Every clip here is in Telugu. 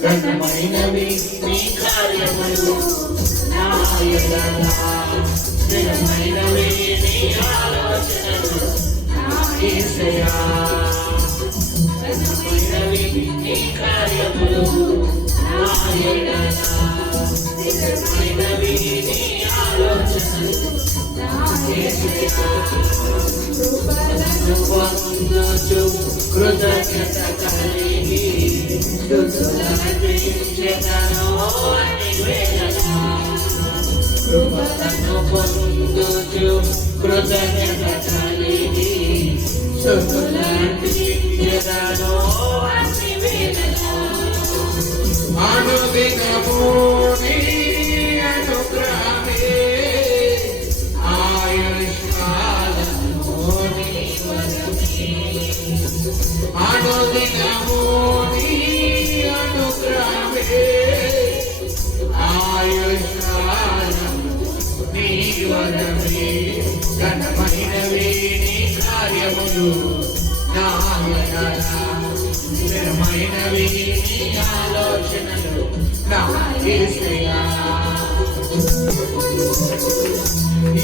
ఘనమైనవి నీ కార్యములు నా యెహోవా ఘనమైనవి నీ ఆలోచనలు నా యేసయ్యా ఘనమైనవి నీ కార్యములు నా యెహోవా ఘనమైనవి నీ ఆలోచనలు నా యేసయ్యా కృపలను పొందుచు కృతజ్ఞత కలిగి కృపలను పొందుచు కృతజ్ఞత కలిగి స్తుతులంటించెదను అన్ని వేళలా అనుదినము నీ అనుగ్రహమే ఆయుష్కాలము నీ వరమే అనుదినము నీ అనుగ్రహమే ఆయుష్కాలము నీ వరమే ఘనమైనవి నీ కార్యములు నా యెహోవా ఘనమైనవి నీ ఆలోచనలు నా యేసయ్యా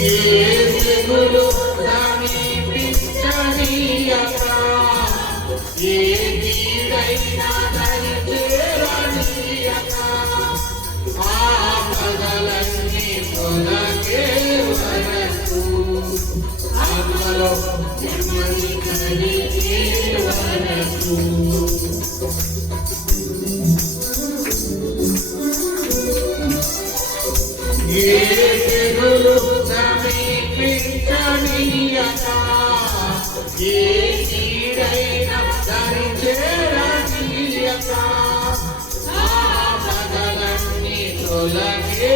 ఏ తెగులు సమీపించనీయక ఏ కీడైనా దరిచేరనీయక ఆపదలన్నీ తొలగే వరకు ఆత్మలో నెమ్మది కలిగే వరకు ఏ తెగులు సమీపించనీయక ఏ కీడైనా దరిచేరనీయక ఆపదలన్నీ తొలగే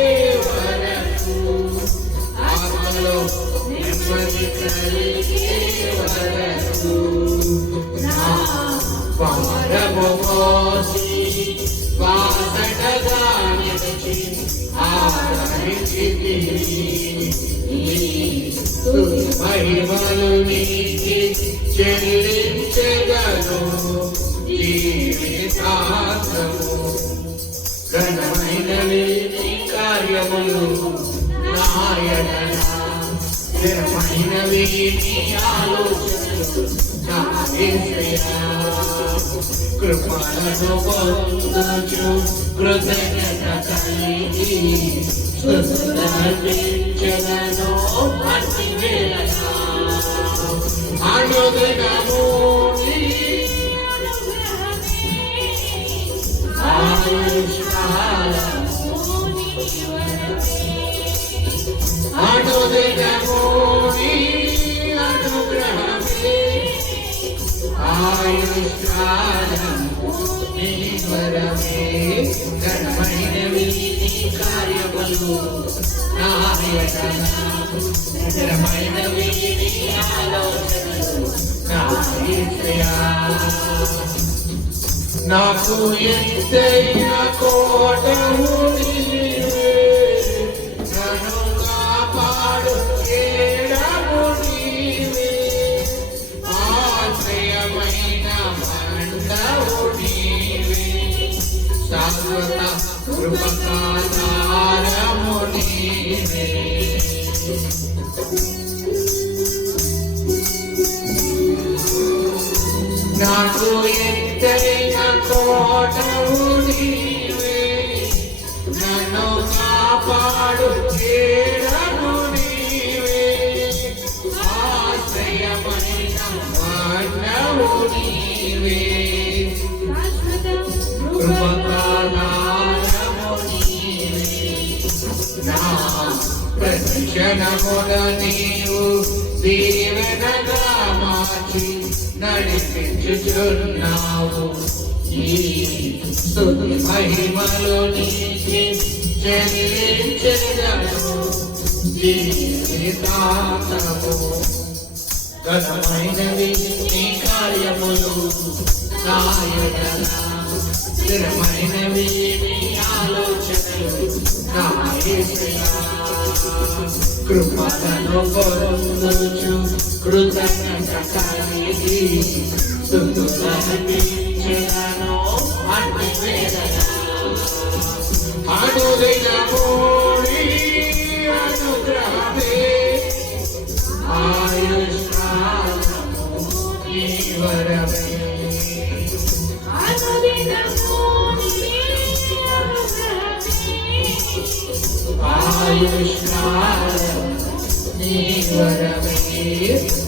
వరకు ఆత్మలో నెమ్మది కలిగే వరకు నా భారము మోసి బాసటగా నిలిచి మహిమలు నీకి చెల్లించెదను జీవితాంతము ఘనమైనవి నీ కార్యములు నా యెహోవా ఘనమైనవి నీ ఆలోచనలు నా యేసయ్యా కృపలను పొందుచు కృతజ్ఞత కలిగి స్తుతులంటించెదను అన్ని వేళలా అనుదినము నీ ఆయుష్కాలము అనుదినము నీ అనుగ్రహమే ఆయుష్కాలము నీ వరమే ఘనమైనవి నీ కార్యములు నా యెహోవా ఘనమైనవి నీ ఆలోచనలు నా యేసయ్యా నాకు ఎత్తైన కోటవు నీవే నన్ను కాపాడు కేడము నీవే ఆశ్రయమైన మండవు నీవే శాశ్వత కృపకాధారము నీవే నాకు ఎత్తైన కోటవు నీవే నన్ను కాపాడు కేడము నీవే ఆశ్రయమైన మండవు నీవే కృపకాధారము నీవే నా ప్రతిక్షణమున నీవు దీవెనగా మార్చి నడిపించుచున్నావు ఈ స్తుతి మహిమలు నీకి చెల్లించెదను జీవితాంతము ఘనమైనవి నీ కార్యములు నాయన స్థిరమైనవి నీ ఆలోచనలు నా యేసయ్యా కృపలను పొందుచు కృతజ్ఞత కలిగి స్తుతులర్పించెదను అన్ని వేళలా అనుదినమోని అనుగ్రహమే ఆయుష్కాలము నీ వరమే ఆయుష్కాలము నీ వరమే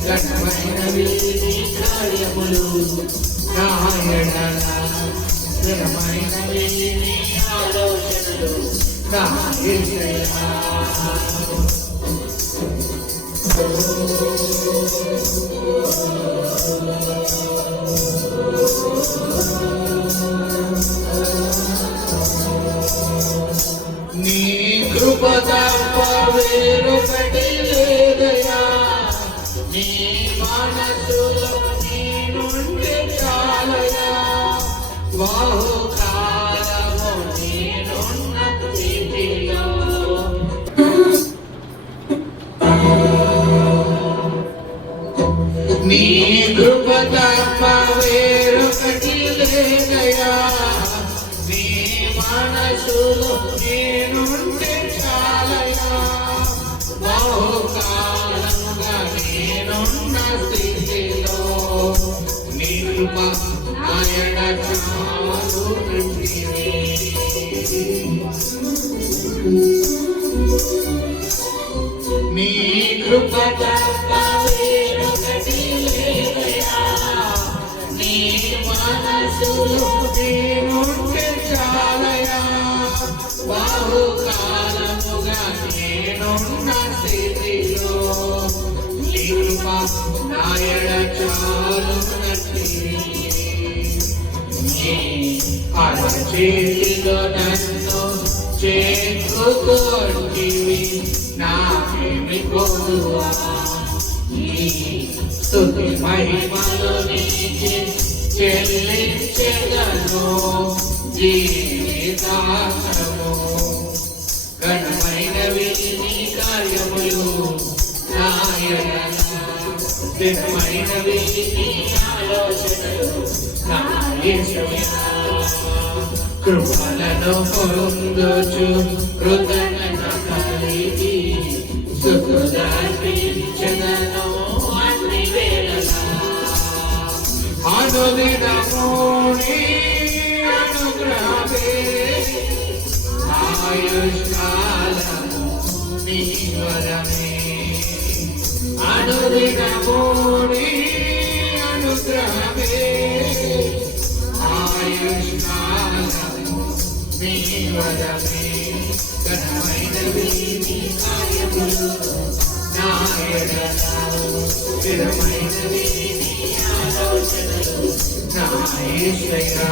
ఘనమైనవి నీ కార్యములు నా ఎడల స్థిరమైనవి నీ ఆలోచనలు నా యేసయ్యా నీ కృప తప్ప వేరొకటి లేదయ్యా నీ మనసులో నీ నుండి చాలయ్యా బహుకాలము నేనున్న స్థితిలో నీ కృప తప్ప వేరొకటి లేదయ్యా నీ మనసులో నేనుంటే చాలయ్యా బహుకాలంగా నేనున్న స్థితిలో నీ కృప నాయన చాలు నీ కృప తప్ప వేరొకటి లేదయ్యా నీ మనసులో నేనుంటే చాలయ్యా బహుకాలముగా నేనున్న స్థితిలో నీ కృప నాయన చాలునట్టి నీ అరచేతిలో నన్ను చేర్చుకొంటివి నాకేమి కొదువా నీ స్తుతి మహిమలు నీకే చెల్లించెదను జీవితాంతము ఘనమైనవి నీ కార్యములు నా ఎడల స్థిరమైనవి నీ ఆలోచనలు నా యేసయ్యా కృపలను పొందుచు కృతజ్ఞత కలిగి స్తుతులర్పించెదను అన్ని వేళలా అనుదినము నీ అనుగ్రహమే ఆయుష్కాలము నీ వరమే అనుదినము నీ అనుగ్రహమే ఆయుష్కాలము నీ వరమే ఘనమైనవి నీ కార్యములు నా ఎడల స్థిరమైనవి నీ ఆలోచనలు నా యేసయ్యా